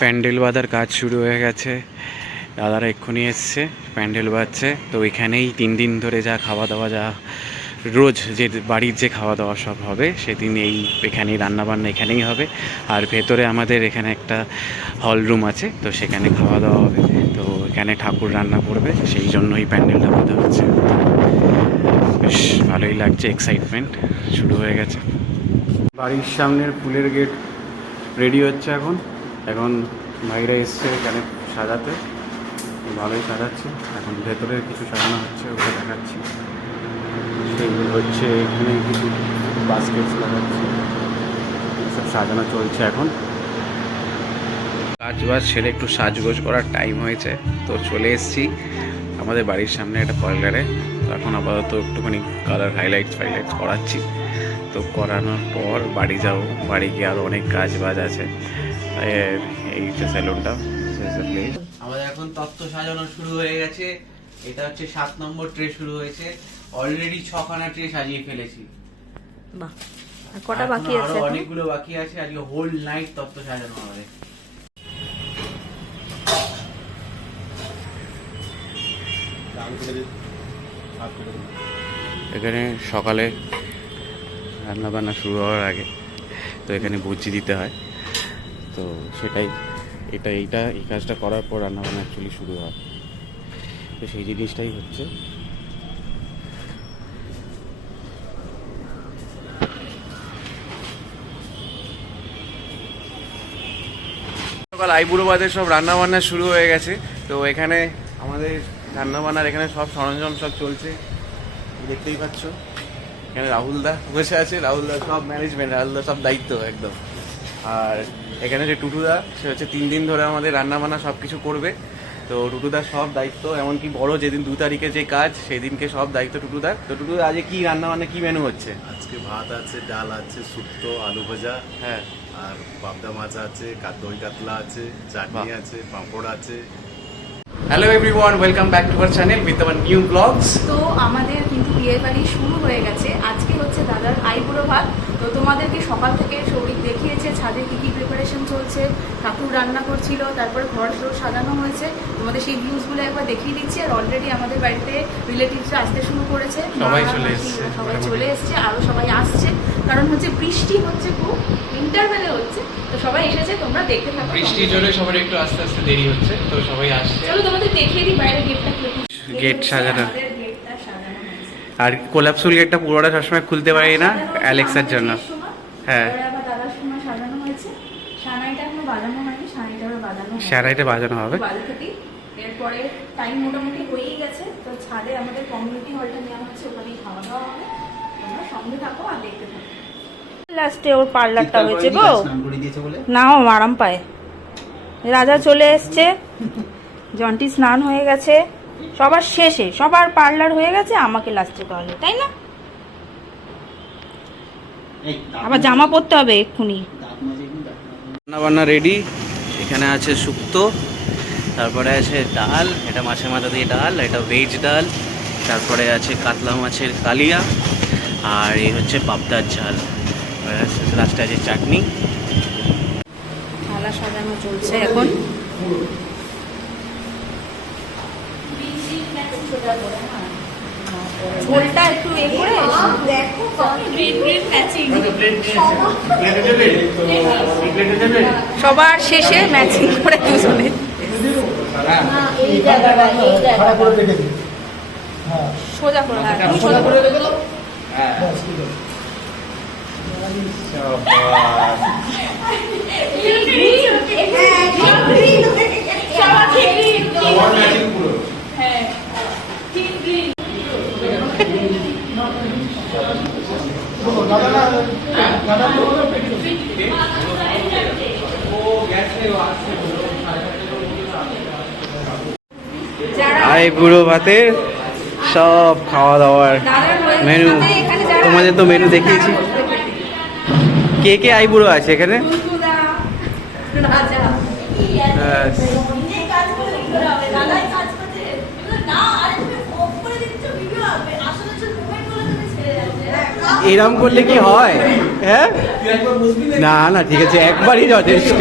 প্যান্ডেল বাঁধার কাজ শুরু হয়ে গেছে। দাদারা এক্ষুনি এসছে, প্যান্ডেল বাঁধছে। তো এখানেই 3 দিন ধরে যা খাওয়া দাওয়া, যা রোজ যে বাড়ির যে খাওয়া দাওয়া সব হবে, সেদিন এখানেই রান্নাবান্না এখানেই হবে। আর ভেতরে আমাদের এখানে একটা হল রুম আছে, তো সেখানে খাওয়া দাওয়া হবে। তো এখানে ঠাকুর রান্না করবে, সেই জন্যই প্যান্ডেলটা বাঁধা হচ্ছে। বেশ ভালোই লাগছে, এক্সাইটমেন্ট শুরু হয়ে গেছে। বাড়ির সামনের ফুলের গেট রেডি হচ্ছে এখন। এখন ভাইরা এসছে এখানে সাজাতে, ভালোই সাজাচ্ছে। এখন ভেতরে কিছু সাজানো হচ্ছে, ওগুলো দেখাচ্ছি। সেইগুলো হচ্ছে এখানে কিছু বাস্কেটস লাগাচ্ছে, সব সাজানো চলছে এখন। কাজ বাজ ছেড়ে একটু সাজগোজ করার টাইম হয়েছে, তো চলে এসেছি আমাদের বাড়ির সামনে একটা পার্লারে। তো এখন আপাতত একটুখানি কালার হাইলাইটস করাচ্ছি। তো করানোর পর বাড়ি যাব, বাড়ি গিয়ে আরও অনেক কাজ বাজ আছে। এই যে সেলুনটা, আমাদের এখন তত্ত্ব সাজানো শুরু হয়ে গেছে। এটা হচ্ছে 7 নম্বর ট্রে শুরু হয়েছে। অলরেডি 6খানা ট্রে সাজিয়ে ফেলেছি। বাহ, আর কটা বাকি আছে? আরো অনেকগুলো বাকি আছে। আজকে হোল নাইট তত্ত্ব সাজানো হবে। এখানে সকালে রান্নাবান্না শুরু হওয়ার আগে তো এখানে ভুজি দিতে হয়। তো সেটাই, এই কাজটা করার পর রান্নাবান্না অ্যাকচুয়ালি শুরু হয়। তো সেই জিনিসটাই হচ্ছে। সকাল আইবুড়ো বাদে সব রান্নাবান্না শুরু হয়ে গেছে। তো এখানে আমাদের রান্নাবান্নার এখানে সব সরঞ্জাম সব চলছে, দেখতেই পাচ্ছ। এখানে রাহুলদা বসে আছে, রাহুলদা সব ম্যানেজমেন্ট, রাহুলদা সব দায়িত্ব একদম। আর এখানে যে টুটুদা, সে হচ্ছে 3 দিন ধরে আমাদের রান্নাবান্না সব কিছু করবে। তো টুটুদার সব দায়িত্ব, এমনকি বড় যেদিন 2 তারিখে যে কাজ, সেদিনকে সব দায়িত্ব টুটুদার। তো টুটুদা আজকে কি রান্নাবান্না, কি মেনু হচ্ছে? আজকে ভাত আছে, ডাল আছে, শুক্তো, আলু ভাজা, হ্যাঁ, আর পাবদা মাছ আছে, দই কাতলা আছে, চাটনি আছে, পাঁপড় আছে। Hello everyone, welcome back to our channel with our new blogs. তো আমাদের কিন্তু বিয়ে বাড়ি শুরু হয়ে গেছে। আজকে হচ্ছে দাদার আইবুড়ো ভাত। তো তোমাদেরকে সকাল থেকে সৌরিক দেখিয়েছে ছাদে কি কি প্রিপারেশন চলছে, ঠাকুর রান্না করছিল, তারপরে ঘর সর সাজানো হয়েছে। তোমাদের সেই ভিউজগুলো একবার দেখিয়ে দিচ্ছি। আর অলরেডি আমাদের বাড়িতে রিলেটিভসরা আসতে শুরু করেছে, সবাই চলে এসছে, আরও সবাই আসছে। কারণ হচ্ছে বৃষ্টি হচ্ছে, খুব ইন্টারভেলে হচ্ছে, তো সবাই এসেছে। তোমরা দেখতে থাকো। বৃষ্টির জন্য সবার একটু আস্তে আস্তে দেরি হচ্ছে, তো সবাই আসছে। চলো তোমাদের দেখিয়ে দিই বাইরের গেটটা। গেট সাজানো, আর কোলাপসুল গেটটা পুরোটা সবসময় খুলতে পারি না অ্যালেক্সার জন্য। হ্যাঁ, সারাইটা বাজানো হবে। এরপরে টাইম মোটামুটি হয়েই গেছে। তো ছাদে আমাদের কমিউনিটি হলটা নেওয়া হচ্ছে, ওখানেই খাওয়া দাওয়া হবে। তোমরা সঙ্গে থাকো আর দেখতে থাকো। লাস্টে ওর পার্লারটা হয়েছে গো, নাও আরাম পায়। রাজা চলে এসছে, জন্টি স্নান হয়ে গেছে, সবার শেষে সবার পার্লার হয়ে গেছে, আমাকে লাস্টে তাহলে, তাই না? আবার জামা পরতে হবে এক্ষুনি। রান্নাবান্না রেডি। এখানে আছে শুক্তো, তারপরে আছে ডাল, এটা মাছের মাথা দিয়ে ডাল, এটা ভেজ ডাল, তারপরে আছে কাতলা মাছের কালিয়া, আর এই হচ্ছে পাবদার ঝাল, লাস্টে আছে চাটনি। থালা সাজানো চলছে এখন। ঝোলটা একটু এ করে দেখো, সবার শেষে ম্যাচিং করে দুজনে। সোজা করে, সোজা করে আইবুড়ো ভাতের সব খাওয়া দাওয়ার মেনু। তোমাদের তো মেনু দেখিয়েছি। কে কে আইবুড়ো আছে এখানে? এরম করলে কি হয়? হ্যাঁ, না না ঠিক আছে, একবারই যথেষ্ট,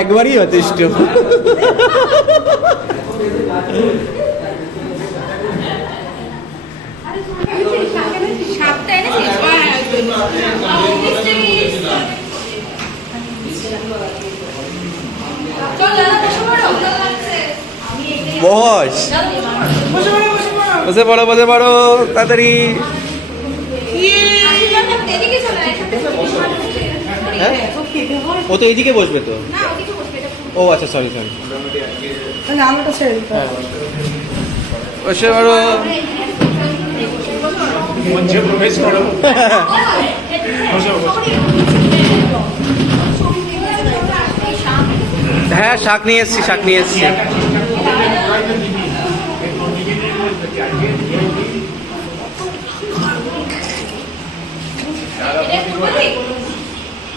একবারই যথেষ্ট। সাপটা এনেছিস? চল দাদা বসে পড়ো। বস, বসে পড়ো, বসে পড়ো তাড়াতাড়ি। এদিকে চলে আয়, সাথে হ্যাঁ, ও তো এইদিকে বসবে তো। না ওদিকে বসবে, এটা ও আচ্ছা, সরি সরি। আমারটা ছেড়ে দিতে হবে। বসে পড়ো। হ্যাঁ, শাক নিয়ে এসছি, শাক নিয়ে এসছি।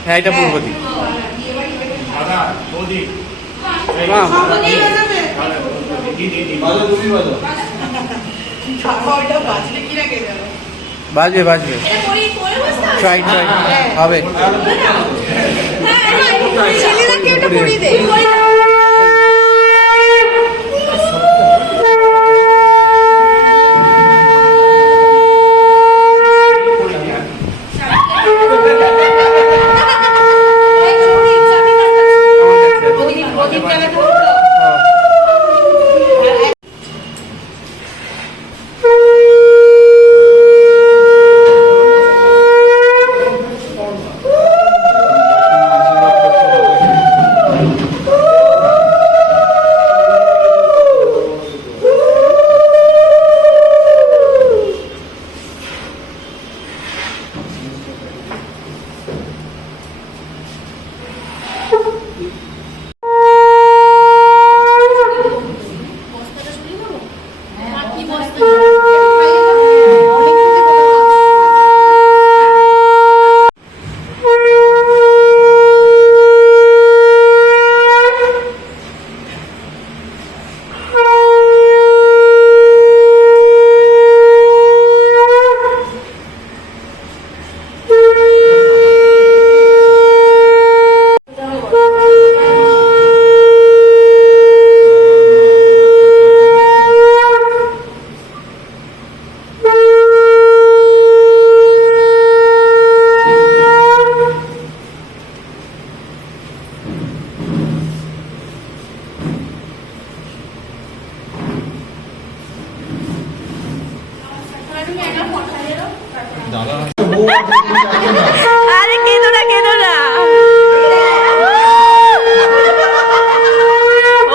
হ্যাঁ, এটা পূর্ব দিক। বাজবে বাজবে, ট্রাই ট্রাই হবে। ছেলেরাকে ওটা পরিয়ে দে। আরে কেঁদো না, কেঁদো না।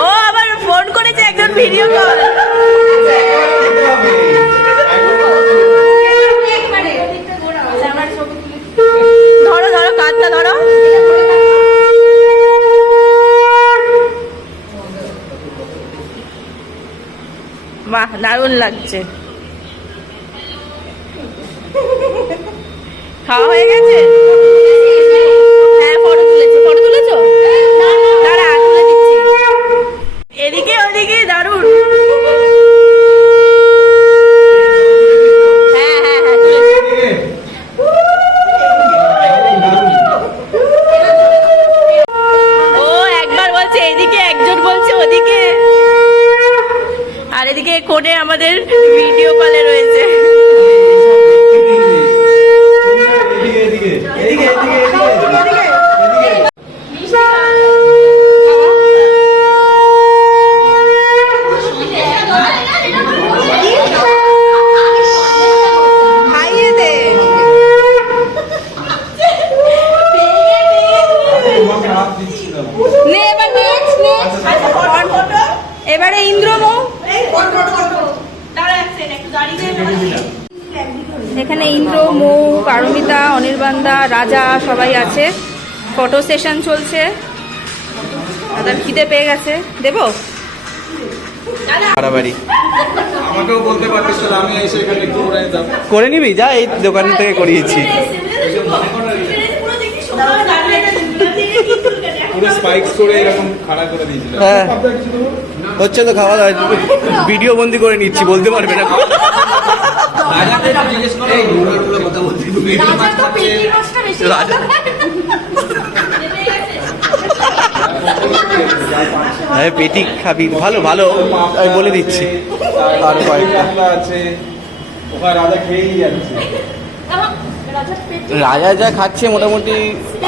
ও আবার ফোন করেছে একজন, ভিডিও কল। ধরো ধরো, কাঁধটা ধরো। বাহ, দারুণ লাগছে। খাওয়া হয়ে গেছে? হ্যাঁ, ফটো তুলেছো, ফটো তুলেছো? দাঁড়া, তুলে দিচ্ছি। এদিকে ওদিকে, দারুণ। হ্যাঁ হ্যাঁ হ্যাঁ, তুলেছি। ও একবার বলছে এদিকে, একজন বলছে ওদিকে, আর এদিকে কোণে আমাদের ভিডিও কলে রয়েছে। খাইয়ে দে। নে এবার নেক্সট নেক্সট। এবারে ইন্দ্রমৌ। এখানে ইন্দ্র, মৌ, পারমিতা, অনির্বাণদা, রাজা সবাই আছে। ফটো সেশন চলছে। দাদার খিদে পেয়ে গেছে, দেবো? বাড়াবাড়ি আমাকেও বলতে পারতিস তো, আমি এসে এখানে একটু করে নিতাম। করে নিবি, যা, এই দোকান থেকে করিয়েছি। পুরো স্পাইকস করে এরকম খাড়া করে দিয়েছিল। হ্যাঁ, হচ্ছে তো খাওয়া দাওয়া, ভিডিও বন্দি করে নিচ্ছি, বলতে পারবে না। রাজাকে একটু জিজ্ঞেস করো। এই রুমিগুলো কথা বলতে রুমি রাজা তো পেটি মাছটা বেশি রাজা পেটি খাবি ভালো ভালো আমি বলে দিচ্ছি আর কয়েকটা আছে ওখানে রাজা খেয়েই যাচ্ছে। রাজার পেটি রাজা যা খাচ্ছে মোটামুটি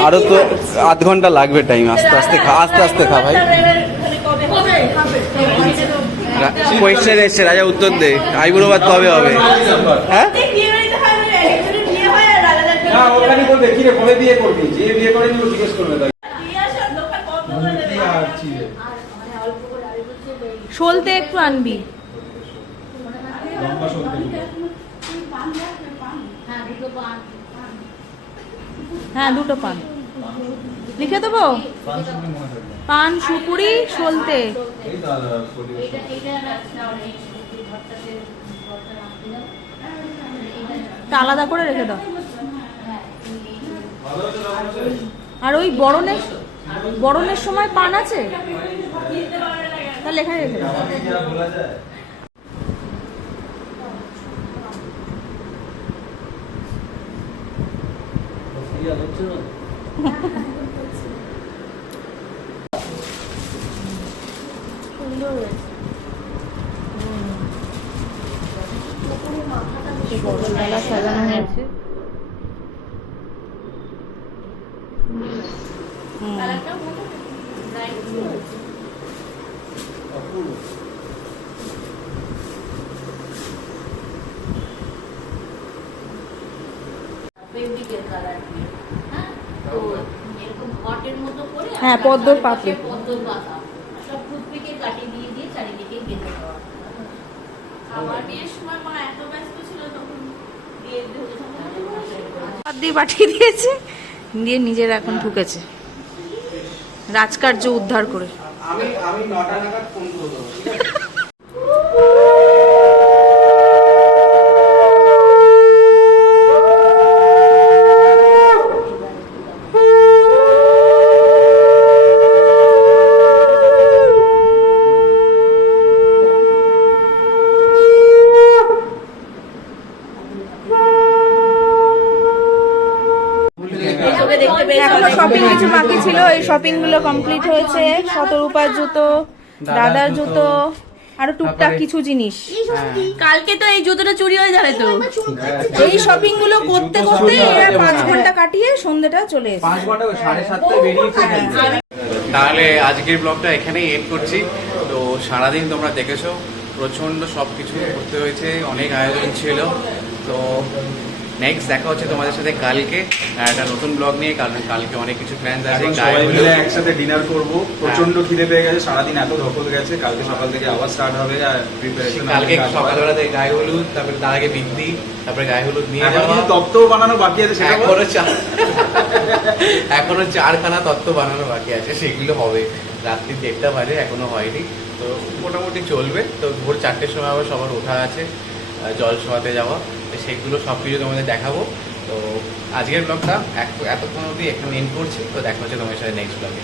আরো তো আধ ঘন্টা লাগবে টাইম আস্তে আস্তে খা আস্তে আস্তে খা ভাই কোয়েশ্চেন এসছে রাজা উত্তর দে আইবুড়ো ভাত কবে হবে হ্যাঁ না ওখানে বলবে কি রে কবে বিয়ে করবি, যে বিয়ে করেনি ও জিজ্ঞেস করবে তাই। সলতে একটু আনবি। হ্যাঁ দুটো পান লিখে দেবো। পান সুপুরি সলতে তা আলাদা করে রেখে দাও। আর ওই বরণের সময় পান আছে তাহলে এখানে রেখে দাও। সুন্দর হয়েছে। বড় ডালা সাজানো হয়েছে। হ্যাঁ পদ্মর পাপড়ি পদ্মর পাতা সব টুথপিকে কাটি দিয়ে দিয়ে চারিদিকে গেঁথে দেওয়া। আমার বিয়ের সময় মা এত ব্যস্ত ছিল তখন দিয়ে হাত দিয়ে পাঠিয়ে দিয়েছে দিয়ে নিজের এখন ঢুকেছে রাজকার্য উদ্ধার করে। আমি 9টা নাগাদ ফোন করবো। এখনো শপিং কিছু বাকি ছিল, এই শপিং গুলো কমপ্লিট হয়েছে। শতরূপার জুতো, দাদার জুতো, আরো টুকটাক কিছু জিনিস। কালকে তো এই জুতোটা চুরি হয়ে যাবে তো। এই শপিং গুলো করতে করতে 5 ঘন্টা কাটিয়ে সন্ধ্যেটা চলে এসেছে। 5 ঘন্টা 7:30 বেরিয়েছে। তাহলে আজকের ব্লগটা এখানেই এন্ড করছি। তো সারাদিন তোমরা দেখেছো প্রচণ্ড সব কিছু করতে হয়েছে, অনেক আয়োজন ছিল। তো নেক্সট দেখা হচ্ছে তোমাদের সাথে কালকে একটা নতুন ব্লগ নিয়ে, কারণ কালকে অনেক কিছু প্ল্যান্স আছে। এখন সবাই মিলে একসাথে ডিনার করব। প্রচন্ড খিদে পেয়ে গেছে, সারাদিন এত ধকল গেছে। কালকে সকাল থেকে আবার স্টার্ট হবে আর প্রিপারেশন। কালকে সকালবেলা থেকে গায়ে হলুদ, তারপরে তার আগে বৃদ্ধি, তারপরে গায়ে হলুদ নিয়ে যাওয়া। তত্ত্ব বানানো বাকি আছে, সেটা এখনো 4খানা তত্ত্ব বানানো বাকি আছে, সেগুলো হবে। রাত্রি 1:30 বাজে, এখনো হয়নি। তো মোটামুটি চলবে। তো ভোর 4টের সময় আবার সবার ওঠা আছে, জল শোয়াতে যাওয়া। তো সেগুলো সব কিছু তোমাদের দেখাবো। তো আজকের ব্লগটা এতক্ষণ অবধি এখানে এন্ড করছি। তো দেখা হচ্ছে তোমার সাথে নেক্সট ব্লগে।